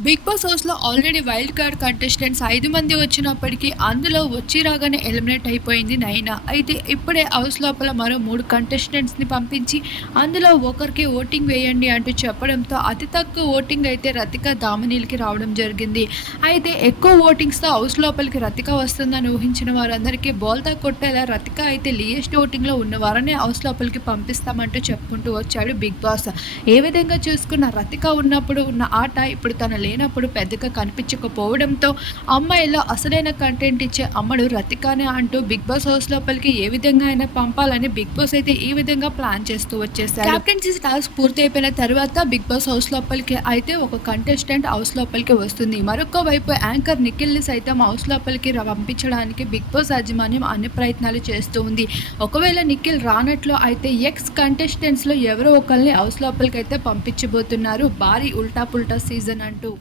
Big boss హౌస్‌లో already wild card contestants 5 మంది వచ్చినప్పటికీ అందులో వచ్చి రాగానే ఎలిమినేట్ అయిపోయింది నైనా. అయితే ఇప్పుడే హౌస్ లోపల మరో 3 కంటెస్టెంట్స్‌ని పంపించి అందులో ఒకరికి ఓటింగ్ వేయండి అంటూ చెప్పడంతో అతి తక్కువ ఓటింగ్ అయితే రతిక, దామినీలకి రావడం జరిగింది. అయితే ఎక్కువ ఓటింగ్స్‌తో హౌస్ లోపలికి రతిక వస్తుందని ఊహించిన వారందరికీ బోల్తా కొట్టేలా రతిక అయితే లీయెస్ట్ ఓటింగ్‌లో ఉన్న వారిని హౌస్ లోపలికి పంపిస్తామంటూ చెప్పుకుంటూ వచ్చాడు బిగ్ బాస్. ఏ విధంగా చూసుకున్న రతిక ఉన్నప్పుడు ఉన్న ఆట ఇప్పుడు తన లేనప్పుడు పెద్దగా కనిపించకపోవడంతో అమ్మాయిలో అసలైన కంటెంట్ ఇచ్చే అమ్మడు రతికానే అంటూ బిగ్ బాస్ హౌస్ లోపలికి ఏ విధంగా అయినా పంపాలని బిగ్ బాస్ అయితే ఈ విధంగా ప్లాన్ చేస్తూ వచ్చేసారు. కెప్టెన్సీ టాస్క్ పూర్తి అయిపోయిన తర్వాత బిగ్ బాస్ హౌస్ లోపలికి అయితే ఒక కంటెస్టెంట్ హౌస్ లోపలికి వస్తుంది. మరొక వైపు యాంకర్ నిఖిల్ ని సైతం హౌస్ లోపలికి పంపించడానికి బిగ్ బాస్ యాజమాన్యం అన్ని ప్రయత్నాలు చేస్తూ ఉంది. ఒకవేళ నిఖిల్ రానట్లు అయితే ఎక్స్ కంటెస్టెంట్స్ లో ఎవరో ఒకరిని హౌస్ లోపలికి అయితే పంపించబోతున్నారు భారీ ఉల్టా పుల్టా సీజన్ అంటూ.